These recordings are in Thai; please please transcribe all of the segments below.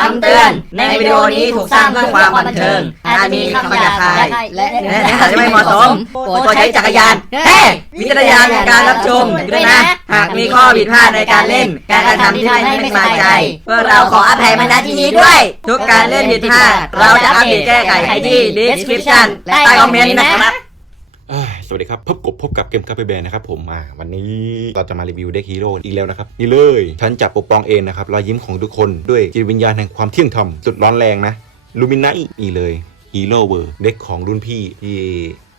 คำเตือน ในวิดีโอนี้ถูกสร้างเพื่อความบันเทิง อาจมีคำหยาบคายและและเนื้อหาที่ไม่เหมาะสม โปรดใช้จักรยานเฮ้วิจารณญาณในการรับชมด้วยนะ หากมีข้อผิดพลาดในการเล่น การกระทำที่ไม่ไม่สบายใจพวกเราขออภัยมาณที่นี้ด้วย ทุกการเล่นผิดพลาดเราจะอัปเดตแก้ไขให้ที่ description และใต้คอมเมนต์นะครับเอ้ยส วัสดีครับ พบกบพบกับเกมคาเฟ่แบนนะครับผมอ่าวันนี้เราจะมารีวิวเด็กฮีโร่อีกแล้วนะครับ นี่เลย ฉันจะปกป้องเองนะครับ รอยยิ้มของทุกคนด้วยจิตวิญญาณแห่งความเที่ยงธรรมสุดร้อนแรงนะลูมินไนนี่เลยฮีโร่เวอร์เด็กของรุ่นพี่ที่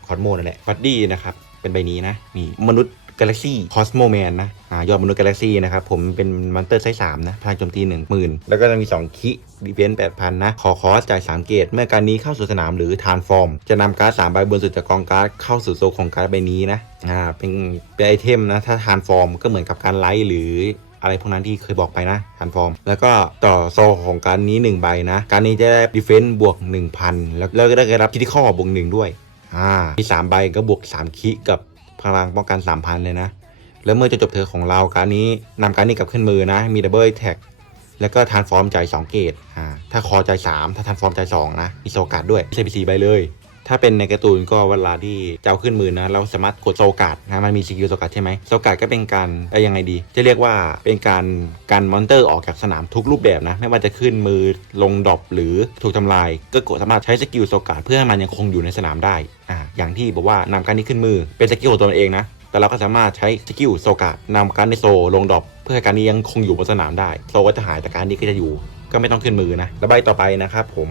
คอนโมนั่นแหละฟัดดี้นะครับเป็นใบนี้นะนี่มนุษย์ กาแล็กซี่คอสโมแมนนะอ่ายอดมนุษย์กาแล็กซี่นะครับ ผมเป็นมอนเตอร์ไซส์สามนะพลังโจมตีหนึ่งหมื่นแล้วก็จะมี 2 คิดีเฟนแปดพันนะ ขอคอสจ่าย 3 เกต เมื่อการนี้เข้าสู่สนามหรือทานฟอร์ม จะนำการ์ด3ใบบนสุดจากกองการ์ดเข้าสู่โซของการ์ดใบนี้นะอ่าเป็นเป็นไอเทมนะ ถ้าทานฟอร์มก็เหมือนกับการไลท์หรืออะไรพวกนั้นที่เคยบอกไปนะทันฟอร์ม แล้วก็ต่อโซของการนี้ 1 ใบนะ การนี้จะได้ดีเฟนซ์บวก 1,000 แล้วแล้วก็ได้รับคิดข้อบวก1ด้วย อ่า มี3ใบก็บวก 3 คิกับ พลังป้องกัน 3,000 เลยนะ แล้วเมื่อจะจบเธอของเราการนี้นำการนี้กลับขึ้นมือนะ มีดับเบิลแท็กแล้วก็ทานฟอร์มใจ2เกตอ่าถ้าคอจ่าย3ถ้าทานฟอร์มใจ 2 นะมีโซกาสดด้วยใช้พีซีใบเลย ถ้าเป็นในการ์ตูนก็เวลาที่จะเอาขึ้นมือนะ เราสามารถกดโซกาดนะมันมีสกิลโซกาดใช่ไหมโซกาดก็เป็นการเอ้ยยังไงดี จะเรียกว่าเป็นการการมอนเตอร์ออกจากสนามทุกรูปแบบนะ ไม่ว่าจะขึ้นมือลงดรอปหรือถูกทำลาย ก็กดสามารถใช้สกิลโซกาดเพื่อให้มันยังคงอยู่ในสนามได้อ่าอย่างที่บอกว่านำการนี้ขึ้นมือเป็นสกิลของตัวเองนะแต่เราก็สามารถใช้สกิลโซกะนำการในโซลงดรอปเพื่อให้การนี้ยังคงอยู่บนสนามได้ โซก็จะหายแต่การนี้ก็จะอยู่ ก็ไม่ต้องขึ้นมือนะแล้วใบต่อไปนะครับผม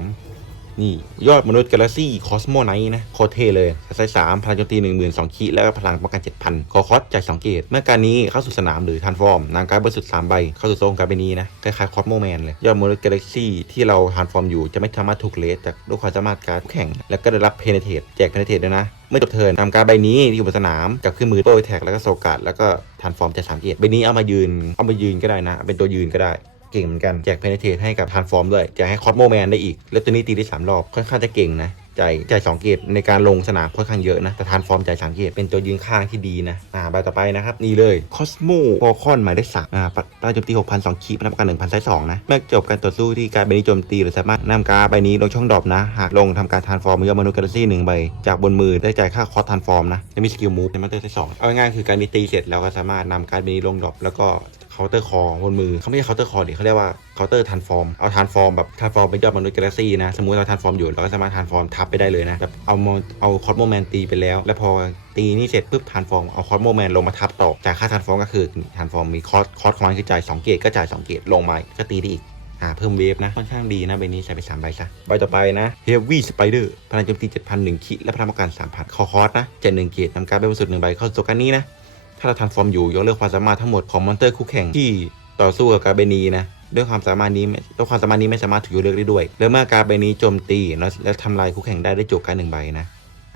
นี่ยอดมนุษย์กาแล็กซี่คอสโมไนท์นะโคตรเท่เลยไซส์สามพลังโจมตีหนึ่งหมื่นสองขีแล้วก็พลังป้องกันเจ็ดพันคอคอสจ่ายสองเกตเมื่อการนี้เข้าสู่สนามหรือทันฟอร์มนางการบริสุทธิ์สามใบ เข้าสู่โซนการดใบนี้นะคล้ายๆคอสโมแมนเลยยอดมนุษย์กาแล็กซี่ที่เราทันฟอร์มอยู่จะไม่สามารถถูกเลสจากด้วยความสามารถการแข่ง แล้วก็ได้รับเพนเทตแจกเพนเทตด้วยนะเมื่อจบเทิร์นนำการใบนี้ที่อยู่บนสนามกลับขึ้นมือโป้แท็กแล้วก็โซกัดแล้วก็ทันฟอร์มจ่ายสามเกตใบนี้เอามายืนเอามายืนก็ได้นะ เป็นตัวยืนก็ได้ เก่งเหมือนกันแจกเพนเทตให้กับทานฟอร์มด้วยแจกให้คอสโมแมนได้อีก แล้วตัวนี้ตีได้สามรอบค่อนข้างจะเก่งนะจ่ายจ่ายสองเกตในการลงสนามค่อนข้างเยอะนะแต่ทานฟอร์มจ่ายสามเกตเป็นตัวยืนข้างที่ดีนะอ่าใบต่อไปนะครับ นี่เลยคอสโมฟอคอนหมายเลขสามอ่าปัดตาโจมตีหกพันสองขีดพนักานหนึ่งพันไซส์สองนะ เมื่อจบการต่อสู้ที่การใบนี้โจมตีหรือสามารถนำการใบนี้ลงช่องดรอปนะ หากลงทำการทานฟอร์มยอดมนุษย์กาแล็กซี่หนึ่งใบ จากบนมือได้จ่ายค่าคอสทานฟอร์มนะจะมีสกิลมูฟในมันเตอร์ไซส์สองเอาง่ายๆคือการมีตีเสร็จแล้วก็สามารถนำการใบนี้ลงดรอปแล้วก็ เคาน์เตอร์คอบนมือเขาไม่ใช่เคาน์เตอร์คอดิเขาเรียกว่าเคาน์เตอร์ทันฟอร์มเอาทันฟอร์มแบบทันฟอร์มเป็นยอดมนุษย์กาแล็กซี่นะสมมุติเราทันฟอร์มอยู่เราก็สามารถทันฟอร์มทับไปได้เลยนะแบบเอาโมเอาคอสโมแมนตีไปแล้ว แล้วพอตีนี่เสร็จปุ๊บทันฟอร์มเอาคอสโมแมนลงมาทับต่อจ่ายค่าทันฟอร์มก็คือทันฟอร์มมีคอสคอสของมันคือจ่าย2เกตก็จ่าย2เกตลงมาก็ตีได้อีกอ่าเพิ่มเวฟนะค่อนข้างดีนะใบนี้ใส่ไป3ใบซะใบต่อไปนะ Heavy Spider พลังโจมตี7,001คิและพลังป้องกัน3,000คอคอสนะเจ็ดหนึ่งเกตนำการไปบนสุดหนึ่งใบเข้าสู่การนี้นะ ถ้าเราทันฟอร์มอยู่ยกเลิกความสามารถทั้งหมดของมอนเตอร์คู่แข่งที่ต่อสู้กับการดใบนีนะด้วยความสามารถนี้ด้วยความสามารถนี้ไม่สามารถถูกยกเลิกได้ด้วย แล้วเมื่อการดใบนีโจมตีแล้วแล้วทำลายคู่แข่งได้ได้โจกการหนึ่งใบนะ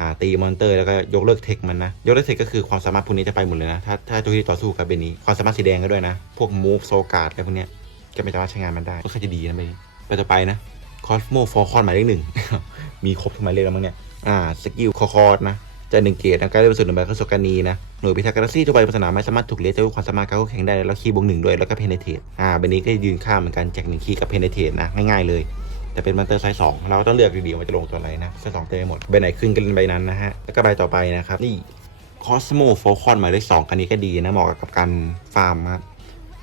อ่าตีมอนเตอร์แล้วก็ยกเลิกเทคมันนะ ยกเลิกเทคก็คือความสามารถพวกนี้จะไปหมดเลยนะ ถ้าถ้าตัวที่ต่อสู้กับใบนี้ ความสามารถสีแดงก็ด้วยนะ พวกมูฟโซการ์ดอะไรพวกเนี้ยจะไม่สามารถใช้งานมันได้ก็ค่อนจะดีนะใบนี้ไปต่อไปนะคอสโมฟอร์คอนหมายเลขหนึ่งมีครบทุกหมายเลขแล้วมั้งเนี่ยอ่าสกิลคอคอร์ดนะ จะหนึ่งเกียรตินะการได้ประสบหนึ่งใบเข้าสู่กานีนะหน่วยพิทักษ์กาแล็กซี่ทุกใบบนสนามไม่สามารถถูกเลสด้วยความสามารถการเขาแข่งได้แล้วคีย์บวกหนึ่งด้วยแล้วก็เพนเทตอ่าใบนี้ก็ยืนข้ามเหมือนกันแจกหนึ่งคีย์กับเพนเทตนะง่ายๆเลย แต่เป็นมันเตอร์ไซส์สองเราต้องเลือกดีๆว่าจะลงตัวอะไรนะไซส์สองเต็มไปหมดใบไหนขึ้นก็เล่นใบนั้นนะฮะแล้วก็ใบต่อไปนะครับนี่คอสโมโฟคอนหมายเลขสองคันนี้ก็ดีนะเหมาะกับการฟาร์มครับ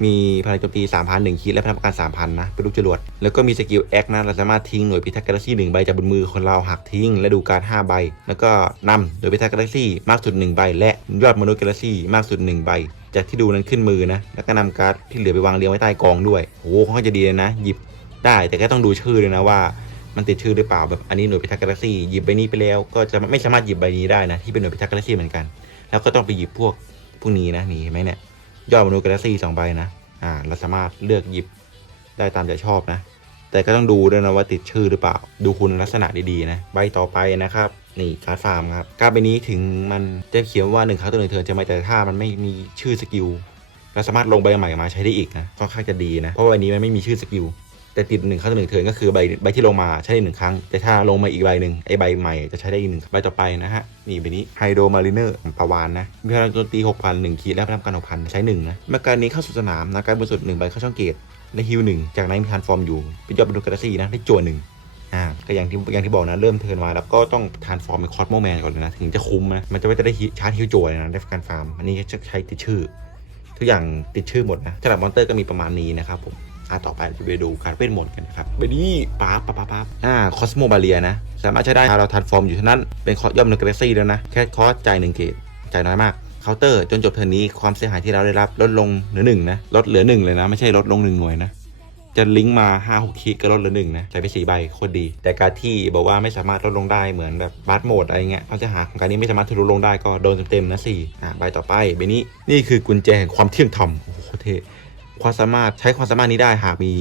มีพลังโจมตี 3,000 1คิดและพลังป้องกัน 3,000 นะ เป็นลูกจรวด แล้วก็มีสกิลแอคนะ เราสามารถทิ้งหน่วยพิทักษ์กาแล็กซี่หนึ่งใบจากบนมือคนเราหักทิ้ง และดูการ 5 ใบ แล้วก็นำหน่วยพิทักษ์กาแล็กซี่มากสุด 1 ใบ และยอดมนุษย์กาแล็กซี่มากสุด 1 ใบ จากที่ดูนั้นขึ้นมือนะ แล้วก็นำการ์ดที่เหลือไปวางเรียงไว้ใต้กองด้วยโอ้โหเขาจะดีเลยนะ หยิบได้แต่ก็ต้องดูชื่อเลยนะว่ามันติดชื่อหรือเปล่าแบบอันนี้หน่วยพิทักษ์กาแล็กซี่หยิบใบนี้ไปแล้ว ก็จะไม่สามารถหยิบใบนี้ได้นะที่เป็นหน่วยพิทักษ์กาแล็กซี่เหมือนกัน แล้วก็ต้องไปหยิบพวกพวกนี้นะนี่เห็นไหมเนี่ย ยอดมนุษย์กาแล็กซี่สองใบนะ อ่า เราสามารถเลือกหยิบได้ตามใจชอบนะ แต่ก็ต้องดูด้วยนะว่าติดชื่อหรือเปล่า ดูคุณลักษณะดีๆนะ ใบต่อไปนะครับ นี่การ์ดฟาร์มครับ การ์ดใบนี้ถึงมันจะเขียนว่าหนึ่งครั้งต่อหนึ่งเทิร์นจะไม่แต่ถ้ามันไม่มีชื่อสกิลเราสามารถลงใบใหม่มาใช้ได้อีกนะ ค่อนข้างจะดีนะ เพราะใบนี้มันไม่มีชื่อสกิล แต่ติดหนึ่งครั้งต่อหนึ่งเทินก็คือใบใบที่ลงมาใช้ได้หนึ่งครั้ง แต่ถ้าลงมาอีกใบหนึ่งไอใบใหม่จะใช้ได้อีกหนึ่งใบต่อไปนะฮะ นี่ใบนี้ไฮโดมาริเนอร์ปาวานนะมีพลังโจมตีหกพันหนึ่งคีดและพลังการหกพันใช้หนึ่งนะเมื่อการนี้เข้าสู่สนามนะการบริสุทธิ์หนึ่งใบเข้าช่องเกตได้ฮิวหนึ่งจากนั้นมีทานฟอร์มอยู่เป็นยอดมนุษย์กาแล็กซี่นะได้จั่วหนึ่งอ่าก็อย่างที่อย่างที่บอกนะเริ่มเทิร์นมาแล้วก็ต้องทานฟอร์มเป็นคอสโมแมนก่อนเลยนะถึงจะคุ้มนะมันจะไม่ได้ชาร์จฮิวจั่วนะได้การฟาร์มอันนี้จะใช้ติดชื่อ ทุกอย่างติดชื่อหมดนะสำหรับมอนเตอร์ก็มีประมาณนี้นะครับผม อ่าต่อไปเราไปดูการเวทมนต์กันนะครับไปดีป๊าบป๊าบป๊าบป๊าบอ่าคอสโมบาเลียนะ สามารถใช้ได้ถ้าเราทานฟอร์มอยู่เท่านั้น เป็นคอร์สย่อมหนึ่งกาแล็กซี่แล้วนะ แค่คอร์สจ่ายหนึ่งเกตจ่ายน้อยมากเคาน์เตอร์จนจบเทิร์นนี้ความเสียหายที่เราได้รับลดลงเหลือหนึ่งนะลดเหลือหนึ่งเลยนะไม่ใช่ลดลงหนึ่งหน่วยนะจะลิงก์มา5 6คลิกก็ลดเหลือหนึ่งนะใส่ไปสี่ใบโคตรดี แต่การที่บอกว่าไม่สามารถลดลงได้เหมือนแบบบัตโหมดอะไรเงี้ยความเสียหายของการนี้ไม่สามารถทะลุลงได้ก็โดนเต็มๆนะสี่อ่าใบต่อไปใบนี้นี่คือกุญแจแห่งความเที่ยงธรรมโอ้โหโคตรเท่ ความสามารถใช้ความสามารถนี้ได้หากมี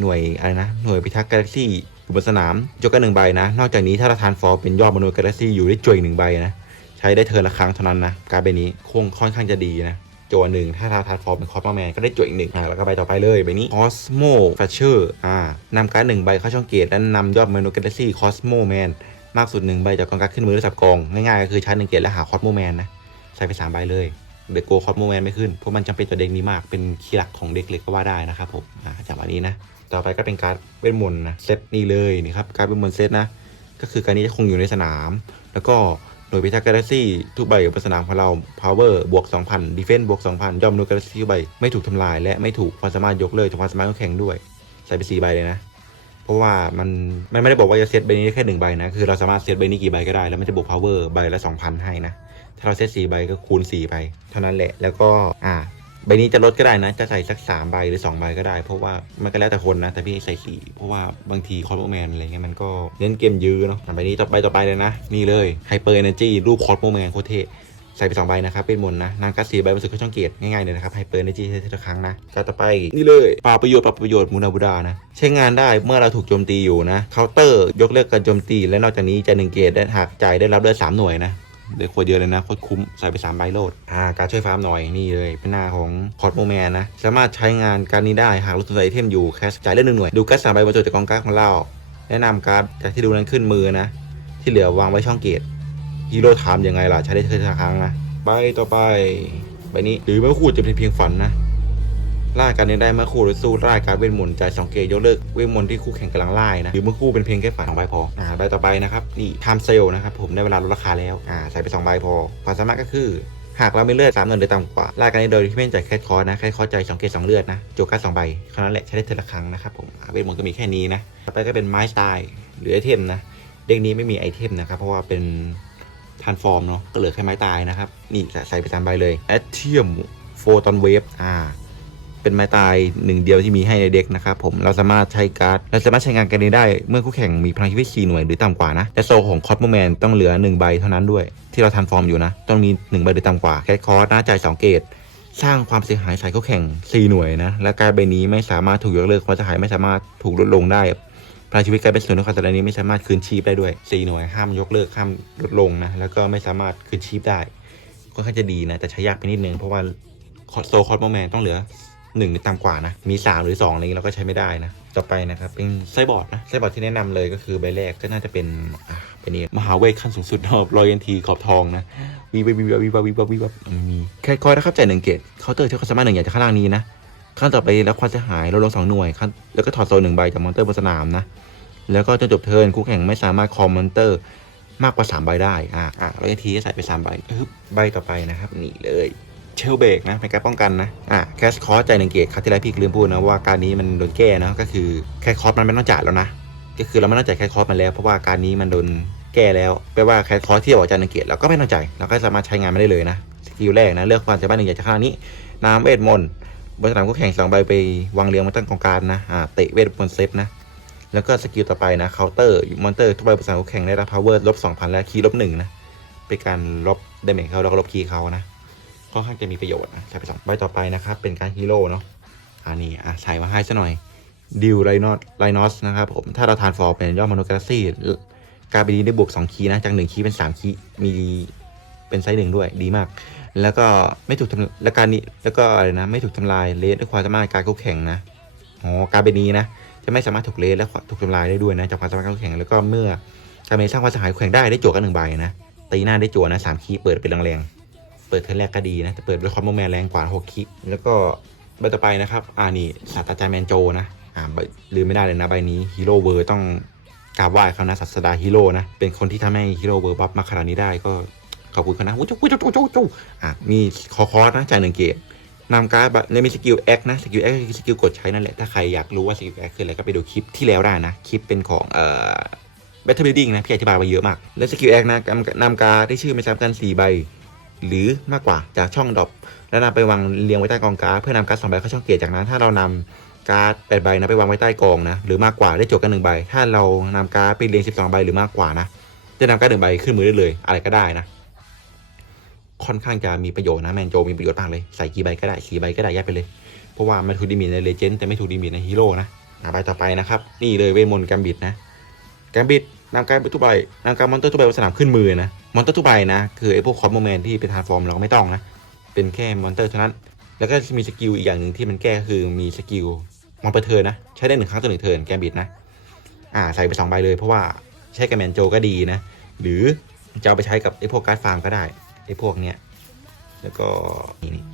หน่วยอะไรนะ หน่วยพิทักษ์กาแล็กซี่อยู่บนสนามยกกันหนึ่งใบนะ นอกจากนี้ถ้าเราทานฟอร์เป็นยอดมนุษย์กาแล็กซี่อยู่ได้จวยหนึ่งใบนะใช้ได้เทิร์นละครั้งเท่านั้นนะการใบนี้คงค่อนข้างจะดีนะจวหนึ่งถ้าเราทานฟอร์เป็นคอสโมแมนก็ได้จวยอีกหนึ่งอ่าแล้วก็ใบต่อไปเลยใบนี้คอสโมแฟชเชอร์อ่านำการ์ดหนึ่งใบเข้าช่องเกตและนำยอดมนุษย์กาแล็กซี่คอสโมแมนมากสุดหนึ่งใบจากกองการดขึ้นมือหรือสับกอง ง่ายๆก็คือชาร์จหนึ่งเกตและหาคอสโมแมนนะ ใส่ไปสามใบเลย เดโกคอสโมแมนไม่ขึ้น เพราะมันจำเป็นต่อเด็กนี้มาก เป็นคีย์หลักของเด็กเล็กก็ว่าได้นะครับผมจากวันนี้นะ ต่อไปก็เป็นการดเวทมนต์นะเซตนี้เลยนี่ครับ การดเวทมนต์เซตนะ ก็คือการนี้จะคงอยู่ในสนาม แล้วก็หน่วยพิทักษ์กาแล็กซี่ทุกใบบนสนามของเรา power บวก 2,000 defense บวก 2,000 ย่อมมนุษย์กาแล็กซี่ทุกใบไม่ถูกทำลาย และไม่ถูกความสามารถยกเลิกจากความสามารถของแข่งด้วย ใส่ไปสี่ใบเลยนะ เพราะว่ามันมันไม่ได้บอกว่าจะเซตใบนี้แค่หนึ่งใบนะ คือเราสามารถเซตใบนี้กี่ใบก็ได้ แล้วมันจะบวก power ใบละ2,000 ให้นะ ถ้าเราเซตสี่ใบก็คูณ4ไปเท่านั้นแหละ แล้วก็อ่าใบนี้จะลดก็ได้นะ จะใส่สัก 3 ใบหรือ 2 ใบก็ได้ เพราะว่ามันก็แล้วแต่คนนะ แต่พี่ใส่สี่เพราะว่าบางทีคอร์โมแมนอะไรเงี้ยมันก็เล่นเกมยื้อเนาะอะใบนี้ต่อไปต่อไปเลยนะ นี่เลยไฮเปอร์เอเนจีรูปคอร์โมแมนโคตรเทใส่ไป2ใบนะครับเป็นมนนะนางกัสสีใบบนสุดเข้าช่องเกตง่ายๆเลยนะครับไฮเปอร์เอนจีทีละครั้งนะการต่อไปนี่เลยปาประโยชน์ปาประโยชน์มูนาบูดานะใช้งานได้เมื่อเราถูกโจมตีอยู่นะเคาน์เตอร์ยกเลิกการโจมตี และนอกจากนี้จะหนึ่งเกตได้หากจ่ายได้รับเลือดสามหน่วยนะ เดี๋ยวขวดเดียวเลยนะโคตรคุ้ม ใส่ไป3ใบโลดอ่าการช่วยฟาร์มหน่อยนี่เลยเป็นหน้าของคอร์ดโมแมนนะ สามารถใช้งานการนี้ได้หากลดทุนไอเทมอยู่แคสจ่ายได้หนึ่งหน่วย ดูการ์ดสามใบบรรจุจากกองการ์ดของเรา แนะนำการ์ดจากที่ดูนั้นขึ้นมือนะ ที่เหลือวางไว้ช่องเกตฮีโร่ถามยังไงล่ะใช้ได้เท่าครั้งนะใบต่อไปใบนี้หรือไม่คู่จะเป็นเพียงฝันนะ ล่าการนี้ได้เมื่อคู่หรือสู้ล่าการเวทมนต์จ่ายสองเกตยกเลิกเวทมนต์ที่คู่แข่งกำลังไล่นะหรือเมื่อคู่เป็นเพียงแค่ฝันสองใบพออ่าใบต่อไปนะครับนี่ไทม์เซลนะครับผมได้เวลาลดราคาแล้วอ่าใส่ไปสองใบพอความสามารถก็คือหากเราไม่เลือดสามเงินหรือต่ำกว่าล่าการนี้โดยที่ไม่จ่ายแคสคอร์นะแคสคอร์สจ่ายสองเกตสองเลือดนะโจกัสสองใบเท่านั้นแหละใช้ได้เทอละครั้งนะครับผมเวทมนต์ก็มีแค่นี้นะต่อไปก็เป็นไม้สไตล์หรือไอเทมนะเด็กนี้ไม่มีไอเทมนะครับเพราะว่าเป็นทานฟอร์มเนาะก็เหลือแค่ไม้ตายนะครับนี่ใส่ไปสามใบเลยแอทเทียมโฟตอนเวฟอ่า เป็นไม้ตายหนึ่งเดียวที่มีให้ในเด็กนะครับผมเราสามารถใช้การ์ดเราสามารถใช้งานการนี้ได้เมื่อคู่แข่งมีพลังชีวิต4หน่วยหรือต่ำกว่านะและโซของคอสโมแมนต้องเหลือ 1 ใบเท่านั้นด้วย ที่เราทันฟอร์มอยู่นะ ต้องมี 1 ใบหรือต่ำกว่าแคทคอร์สนะจ่าย2เกตสร้างความเสียหายใส่คู่แข่ง 4 หน่วยนะและการใบนี้ไม่สามารถถูกยกเลิกความเสียหายไม่สามารถถูกลดลงได้พลังชีวิตกลายเป็นส่วนของความเสียหายนี้ไม่สามารถคืนชีพได้ด้วย4หน่วยห้ามยกเลิกห้ามลดลงนะแล้วก็ไม่สามารถคืนชีพได้ค่อนข้างจะดีนะแต่ใช้ยากไปนิดนึงเพราะว่าโซคอสโมแมนต้องเหลือ หนึ่งหรือต่ำกว่านะ มี 3 หรือ 2 อะไรนี้เราก็ใช้ไม่ได้นะ ต่อไปนะครับ เป็นไส้บอร์ดนะ ไส้บอร์ดที่แนะนำเลยก็คือใบแรกก็น่าจะเป็นอ่าเป็นนี่มหาเวทขั้นสูงสุดของรอยันทีขอบทองนะวีวีวีวีวีวีวีวีวีมีแค่คอยนะครับจ่ายหนึ่งเกตเคาน์เตอร์ที่เขาสามารถหนึ่งอย่างจากข้างล่างนี้นะขั้นต่อไปแล้วความเสียหายลดลงสองหน่วยขั้นแล้วก็ถอดโซนหนึ่งใบจากมอนเตอร์บนสนามนะแล้วก็จนจบเทิร์นคู่แข่งไม่สามารถคอมมอนเตอร์มากกว่าสามใบได้ อ่าอ่ารอยันทีใส่ไปสามใบอึ๊บใบต่อไปนะครับ นี่เลย เชลเบรกนะเป็นการป้องกันนะอะแคสคอร์สใจหนึ่งเกตครับที่ไรพี่ลืมพูดนะว่าการนี้มันโดนแก้นะก็คือแคสคอร์สมันไม่ต้องจ่ายแล้วนะก็คือเราไม่ต้องจ่ายแคสคอร์สมันแล้วเพราะว่าการนี้มันโดนแก้แล้วแปลว่าแคสคอร์สที่บอกจ่ายหนึ่งเกตเราก็ไม่ต้องจ่ายเราก็สามารถใช้งานมันได้เลยนะสกิลแรกนะเลือกความสามารถหนึ่งอย่างจากข้างนี้น้ำเวทมนต์บนสนามคู่แข่งสองใบไปวางเรียงมาตั้งกองการนะอ่าเตะเวทมนต์เซฟนะแล้วก็สกิลต่อไปนะเคาน์เตอร์มอนเตอร์ทุกใบบนสนามคู่แข่งได้รับพาวเวอร์ลบสองพันและคีย์ลบหนึ่งนะเป็นการลบดเมจเขาแล้วก็ลบคีย์เขานะ ค่อนข้างจะมีประโยชน์นะใส่ไปสองใบต่อไปนะครับ เป็นการฮีโร่เนาะอันนี้อะใส่มาให้ซะหน่อยดิวไรนอสไรนอสนะครับผมถ้าเราทานฟอร์เป็นยอดมโนุษย์กาซี่การไปดีได้บวก2คีย์นะจาก1คีย์เป็น3คีย์มีเป็นไซส์หนึ่งด้วยดีมาก แล้วก็ไม่ถูกทำแล้วการนี้แล้วก็อะไรนะไม่ถูกทำลายเลสด้วยความสามารถการคู่แข่งนะอ๋อการไปนี้นะจะไม่สามารถถูกเลสและถูกทำลายได้ด้วยนะจากความสามารถการคู่แข่งแล้วก็เมื่อการเป็นสร้างความเสียหายคู่แข่งได้ได้จั่วกันหนึ่งใบนะตีหน้าได้จั่วนะสามคีย์เปิดเป็นแรงๆ เปิดเทอร์นแรกก็ดีนะแต่เปิดด้วยคอมโบแมนแรงกว่า6คิแล้วก็ใบต่อไปนะครับอ่านี่ศาสตราจารย์แมนโจนะอ่าลืมไม่ได้เลยนะใบนี้ฮีโร่เวอร์ต้องกราบไหว้เขานะศาสดาฮีโร่นะเป็นคนที่ทำให้ฮีโร่เวอร์บัฟมาขนาดนี้ได้ก็ขอบคุณเขานะวุ้ยจุ๊ยจุ๊ยจุ๊ยจุ๊ยจุ๊ยอะมีคอคอร์สนะจ่ายหนึ่งเกตนำการ์ดแล้วมีสกิลแอคนะสกิลแอคคือสกิลกดใช้นั่นแหละ ถ้าใครอยากรู้ว่าสกิลแอคคืออะไรก็ไปดูคลิปที่แล้วได้นะ คลิปเป็นของเอ่อ Battle Building นะ พี่อธิบายไว้เยอะมาก และสกิลแอคนะนำนำการ์ดที่ชื่อไม่ซ้ำกัน 4 ใบ หรือมากกว่าจากช่องดรอปแล้วนำไปวางเรียงไว้ใต้กองการ์ดเพื่อนำการ์ดสองใบเข้าช่องเกียร์จากนั้น ถ้าเรานำการ์ดแปดใบนะไปวางไว้ใต้กองนะหรือมากกว่าได้จบกันหนึ่งใบ ถ้าเรานำการ์ดไปเรียงสิบสองใบหรือมากกว่านะจะนำการ์ดหนึ่งใบขึ้นมือได้เลยอะไรก็ได้นะค่อนข้างจะมีประโยชน์นะแมนโจมีประโยชน์มากเลยใส่กี่ใบก็ได้สี่ใบก็ได้ยัดไปเลย เพราะว่ามันถูกดีมิตในเลเจนด์แต่ไม่ถูกดีมิตในฮีโร่นะใบต่อไปนะครับ นี่เลยเวทมนต์แกมบิดนะแกมบิด นำการดทุกใบนำการดมอนเตอร์ทุกใบบนสนามขึ้นมือนะมอนเตอร์ทุกใบนะคือไอ้พวกคอมโมแมนที่เป็นทาร์ฟอร์มเราก็ไม่ต้องนะเป็นแค่มอนเตอร์เท่านั้น แล้วก็มีสกิลอีกอย่างหนึ่งที่มันแก้คือมีสกิลมอนเปอร์เทิร์นนะใช้ได้หนึ่งครั้งต่อหนึ่งเทิร์นแกมบิดนะอ่าใส่ไปสองใบเลยเพราะว่าใช้กับแมนโจก็ดีนะหรือจะเอาไปใช้กับไอ้พวกการ์ดฟาร์มก็ได้ไอ้พวกเนี้ยแล้วก็นี่นี่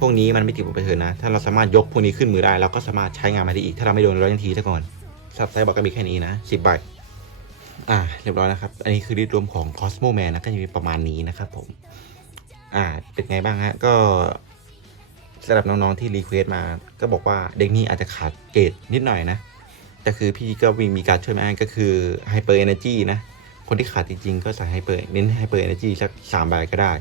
พวกนี้มันไม่ติดมอนเปอร์เทิร์นนะถ้าเราสามารถยกพวกนี้ขึ้นมือได้เราก็สามารถใช้งานมาได้อีกถ้าเราไม่โดนร้อยยันทีซะก่อนสับไซบอกก็มีแค่นี้นะสิบใบ อ่าเรียบร้อยนะครับ อันนี้คือรีดรวมของ Cosmo Man นะก็จะมีประมาณนี้นะครับผม อ่าเป็นไงบ้างฮะก็สำหรับน้องๆที่รีเควสต์มา ก็บอกว่าเด็กนี้อาจจะขาดเกรดนิดหน่อยนะ แต่คือพี่ก็มีมีการช่วยมาก็คือ Hyper Energy นะ คนที่ขาดจริงๆ ก็ใส่ Hyper เน้น Hyper Energy สักสามใบก็ได้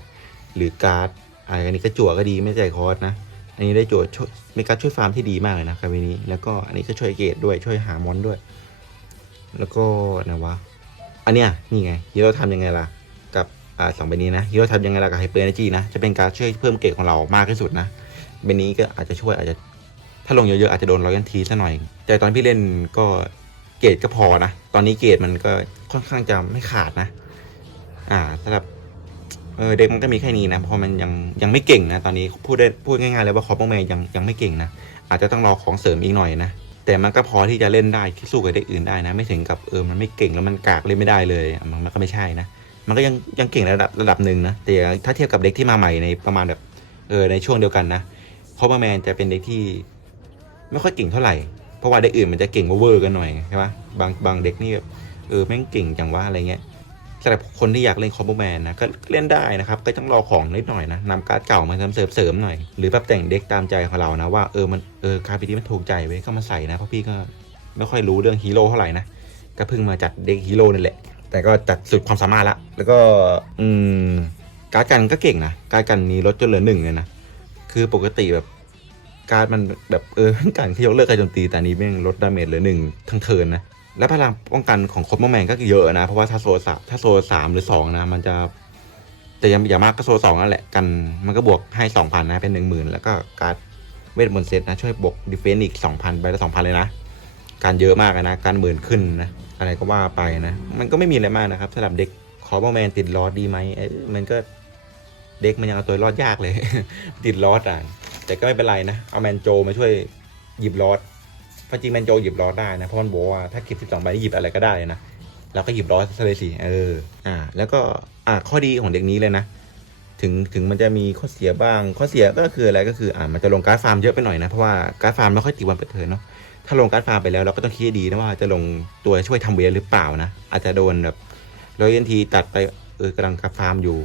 หรือการ์ดอ่าอันนี้ก็จั่วก็ดีไม่ใจคอร์สนะ อันนี้ได้จั่วช่วยมีการช่วยฟาร์มที่ดีมากเลยนะคาเวนี้ แล้วก็อันนี้ก็ช่วยเกรดด้วยช่วยหามอนด้วย แล้วก็นะวะ อันเนี้ยนี่ไงฮีโร่ทำยังไงล่ะกับอ่าสองใบนี้นะฮีโร่ทำยังไงล่ะกับไฮเปอร์เอเนจีนะจะเป็นการช่วยเพิ่มเกรดของเรามากที่สุดนะใบนี้ก็อาจจะช่วยอาจจะถ้าลงเยอะๆอาจจะโดนร้อยยันทีซะหน่อย แต่ตอนพี่เล่นก็เกรดก็พอนะตอนนี้เกรดมันก็ค่อนข้างจะไม่ขาดนะ อ่าสำหรับเออเด็กมันก็มีแค่นี้นะเพราะมันยังยังไม่เก่งนะตอนนี้พูดได้พูดง่ายๆเลยว่าคอปเปอร์แมนยังยังไม่เก่งนะอาจจะต้องรอของเสริมอีกหน่อยนะ แต่มันก็พอที่จะเล่นได้ที่สู้กับเด็กอื่นได้นะ ไม่ถึงกับเออมันไม่เก่งแล้วมันกากเล่นไม่ได้เลยมันก็ไม่ใช่นะ มันก็ยังยังเก่งระดับระดับหนึ่งนะแต่ถ้าเทียบกับเด็กที่มาใหม่ในประมาณแบบเออในช่วงเดียวกันนะคอปเปอร์แมนจะเป็นเด็กที่ไม่ค่อยเก่งเท่าไหร่เพราะว่าเด็กอื่นมันจะเก่งเวอร์กันหน่อยใช่ปะบางบางเด็กนี่แบบเออแม่งเก่งจังวะอะไรเงี้ย สำหรับคนที่อยากเล่นคอมโบแมนนะก็เล่นได้นะครับ ก็ต้องรอของนิดหน่อยนะนำการ์ดเก่ามาเสริมเสริมๆหน่อย หรือแบบแต่งเด็กตามใจของเรานะว่าเออมันเออการ์ดปีนี้มันถูกใจเว้ก็มาใส่นะเพราะพี่ก็ไม่ค่อยรู้เรื่องฮีโร่เท่าไหร่นะก็เพิ่งมาจัดเด็กฮีโร่นั่นแหละ แต่ก็จัดสุดความสามารถละแล้วก็อืมการ์ดกันก็เก่งนะการ์ดกันนี้ลดจนเหลือหนึ่งเลยนะคือปกติแบบการ์ดมันแบบเออการที่ยกเลิกการโจมตีแต่นี้แม่งลดดาเมจเหลือหนึ่งทั้งเทินนะ และพลังป้องกันของคอมโบแมนก็เยอะนะ เพราะว่าถ้าโซสามถ้าโซสามหรือสองนะ มันจะแต่ยังอย่างมากก็โซสองนั่นแหละกัน มันก็บวกให้สองพันนะเป็นหนึ่งหมื่นแล้วก็การเวทมนต์เซตนะ ช่วยบวกดิเฟนซ์อีกสองพันไปละสองพันเลยนะ การเยอะมากนะ การหมื่นขึ้นนะ อะไรก็ว่าไปนะ มันก็ไม่มีอะไรมากนะครับสำหรับเด็กคอมโบแมนติดลอดีไหมเอ้ยมันก็เด็กมันยังเอาตัวรอดยากเลย ติดลออะแต่ก็ไม่เป็นไรนะเอาแมนโจมาช่วยหยิบลอ พราจริงแมนโจหยิบล้อได้นะ เพราะมันบอกว่าถ้าเก็บสิบสองใบนี่หยิบอะไรก็ได้นะ เราก็หยิบล้อสซะเลยสิเออ อ่า แล้วก็อ่าข้อดีของเด็กนี้เลยนะ ถึงถึงมันจะมีข้อเสียบ้าง ข้อเสียก็คืออะไรก็คืออ่ามันจะลงการ์ดฟาร์มเยอะไปหน่อยนะ เพราะว่าการ์ดฟาร์มไม่ค่อยตีวันเปิดเทอมเนาะ ถ้าลงการ์ดฟาร์มไปแล้วเราก็ต้องคิดดีนะว่าจะลงตัวช่วยทำเวรหรือเปล่านะ อาจจะโดนแบบร้อยยันทีตัดไปเออกำลังการ์ดฟาร์มอยู่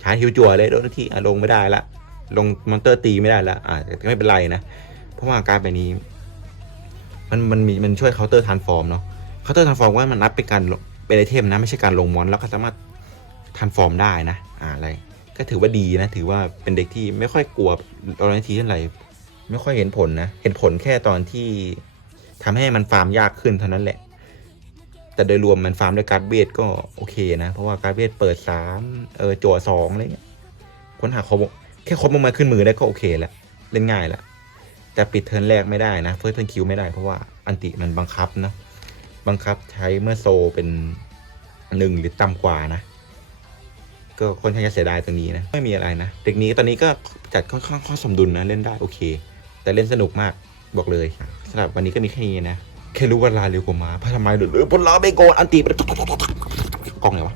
ใช้ฮิวจั่วเลยโดนทีอะลงไม่ได้ละ ลงมอนเตอร์ตีไม่ได้ล้วอ่าแต่ไม่เป็นไรนะ เพราะว่าการแบบนี้ มันมันมีมันช่วยเคาน์เตอร์ทานฟอร์มเนาะเคาน์เตอร์ทานฟอร์มว่ามันนับเป็นการเป็นไอเทมนะไม่ใช่การลงมอนแล้วก็สามารถทานฟอร์มได้นะอ่าอะไร ก็ถือว่าดีนะ ถือว่าเป็นเด็กที่ไม่ค่อยกลัวออรทีเท่าไหร่ไม่ค่อยเห็นผลนะ เห็นผลแค่ตอนที่ทำให้มันฟาร์มยากขึ้นเท่านั้นแหละ แต่โดยรวมมันฟาร์มด้วยการ์ดเวทก็โอเคนะ เพราะว่าการ์ดเวทเปิดสามเออจั่วสองอะไรเงี้ยค้นหาคอมแค่ครบลงมาขึ้นมือได้ก็โอเคแล้วเล่นง่ายแล้ว แต่ปิดเทิร์นแรกไม่ได้นะเฟิร์สเทิร์นคิวไม่ได้เพราะว่าอันติมันบังคับนะ บังคับใช้เมื่อโซเป็นหนึ่งหรือต่ำกว่านะ ก็ค่อนข้างจะเสียดายตรงนี้นะ ไม่มีอะไรนะเด็กนี้ตอนนี้ก็จัดค่อนข้างข้อสมดุลนะเล่นได้โอเค แต่เล่นสนุกมากบอกเลยสำหรับวันนี้ก็มีแค่นี้นะแค่รู้ว่าลาเร็วกว่ามาพระทำไมหรือพลลาเบโกนอันติไปกล้องไหนวะ